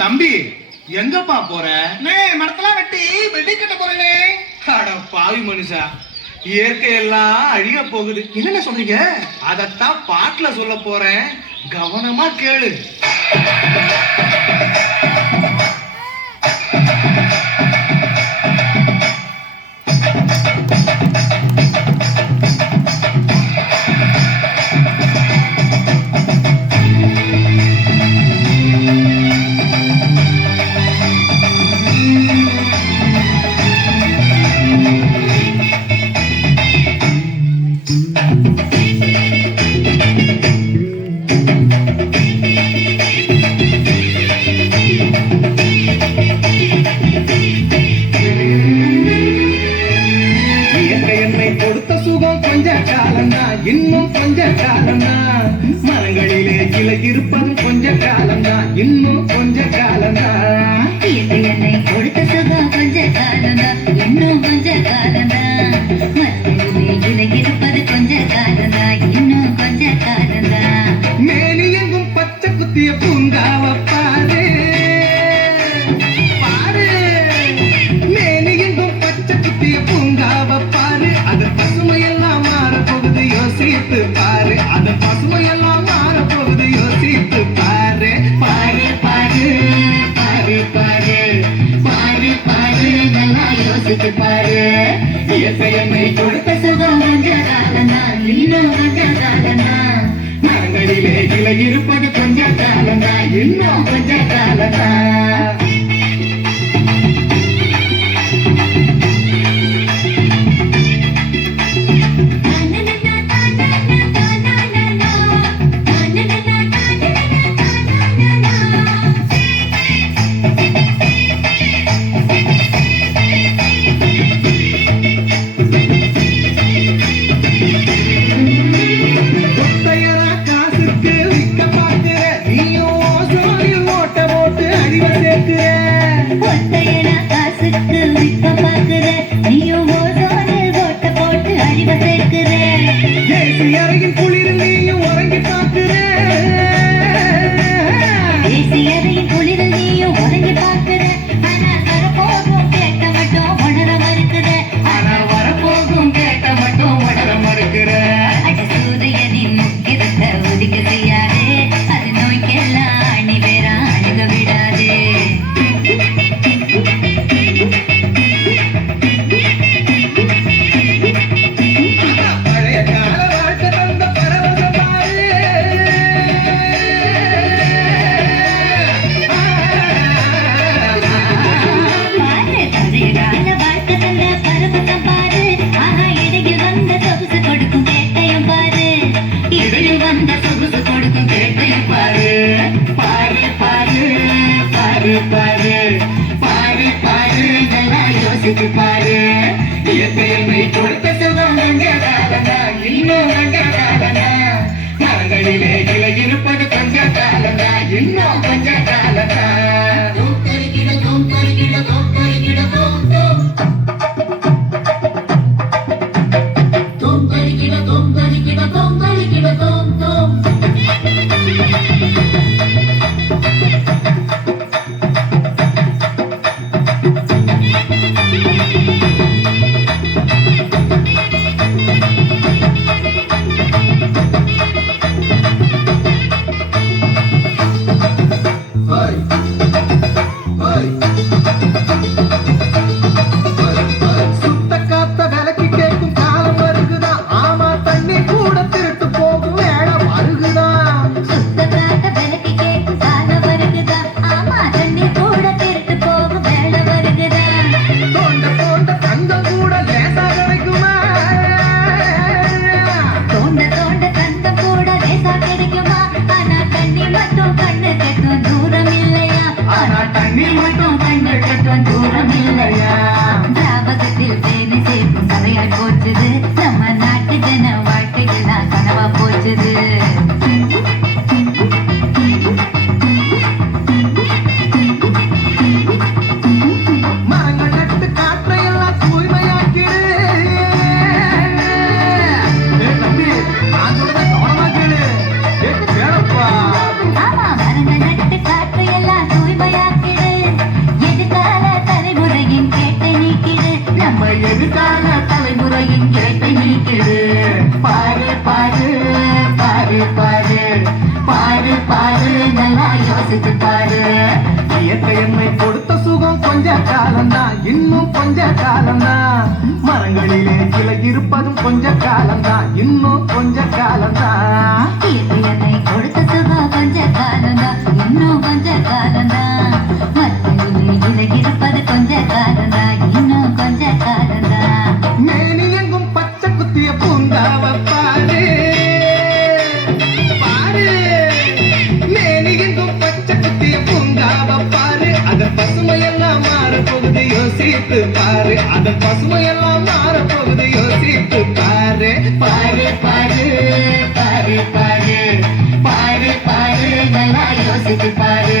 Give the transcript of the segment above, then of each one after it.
தம்பி எங்கப்பா போற? மரத்தெல்லாம் வெட்டி பில்டிங் கட்ட போறேனே. அட பாவி மனுஷா, இயற்கை எல்லாம் அழிய போகுது. என்னென்ன சொல்றீங்க? அதத்தான் பாட்டுல சொல்ல போறேன், கவனமா கேளு. இன்னும் கொஞ்ச காலம்தான், மரங்களிலே கிளை இருப்பது கொஞ்ச காலம்தான், இன்னும் கொஞ்ச காலம்தான். என்னை கொடுத்த சுகம் கொஞ்ச காலம்தான், இன்னும் கொஞ்ச காலம்தான், மரங்களிலே கிளை இருப்பது கொஞ்ச காலம்தான், இன்னும் கொஞ்ச காலம்தான். மேனி எங்கும் பச்சை குத்திய பூங்காவ பாரு பாரு, மேனி எங்கும் பச்சை குத்திய பூங்காவ பாரு, அது பசுமையெல்லாம் மாறப்போகுது யோசித்து பாரு, அது பசுமையெல்லாம் மாறப்போகுது யோசித்து பாரு. பாரு பாரு பாரு பாரு பாரு பாரு, நல்லா யோசித்து பாரு. இயற்கையை கொடுத்த சுகம் கொஞ்ச காலம்தான், இன்னும் கொஞ்ச காலம்தான், மரங்களிலே கிளை இருப்பது கொஞ்ச காலம்தான், இன்னும் கொஞ்ச காலம்தான். அறையின் குளிரில் நீயும் உறங்கி பார்க்கிற, அறையின் குளிரில் நீயும் உறங்கி பார்க்கிற, ஆனால் வரப்போகும் கேட்ட மட்டும் உணர மறுக்கிற, ஆனால் வரப்போகும் கேட்ட மட்டும் உணர மறுக்கிற. அது சூரியனின் முக்கியத்தை ஒதுக்க செய்யாதே, அது நோய்க்கெல்லாம் அணி வேற அணுக விடாதே. இயற்கையை கொடுத்த சுகம் கொஞ்ச காலம்தான், இன்னும் கொஞ்ச காலம்தான், மரங்களிலே கிளை இருப்பது கொஞ்ச காலம்தான், இன்னும் கொஞ்ச காலம்தான். Hey! பாரு பாரு நல்லா யோசிச்சு பாரு. இயற்கை எம்மை கொடுத்த சுகம் கொஞ்ச காலம்தான், இன்னும் கொஞ்ச காலம்தான். மரங்களிலே கிளை இருப்பதும் கொஞ்ச காலம்தான், இன்னும் கொஞ்ச காலம்தான். இயற்கையை கொடுத்த சுகம் கொஞ்ச காலம்தான், இன்னும் கொஞ்ச காலம்தான். மரங்களிலே இலை இருப்பது கொஞ்ச காலம்தான், இன்னும் கொஞ்ச காலம்தான். மேனி எங்கும் பச்சை குத்திய பூங்காவை பாரு பாரு. மேனி எங்கும் பச்சை குத்திய பூங்காவை பாரு. அதன் பசுமையெல்லாம் மாறப்போகுது யோசித்து பாரு. அதன் பசுமையெல்லாம் மாறப்போகுது யோசித்து பாரு. பாரு பாரு பாரு பாரு பாரு பாரு நல்லா யோசிச்சு பாரு.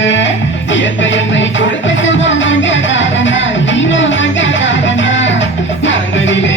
இயற்கை எம்மை கொடுத்த சுகம் கொஞ்ச காலம்தான், இன்னும் கொஞ்ச காலம்தான். மரங்களிலே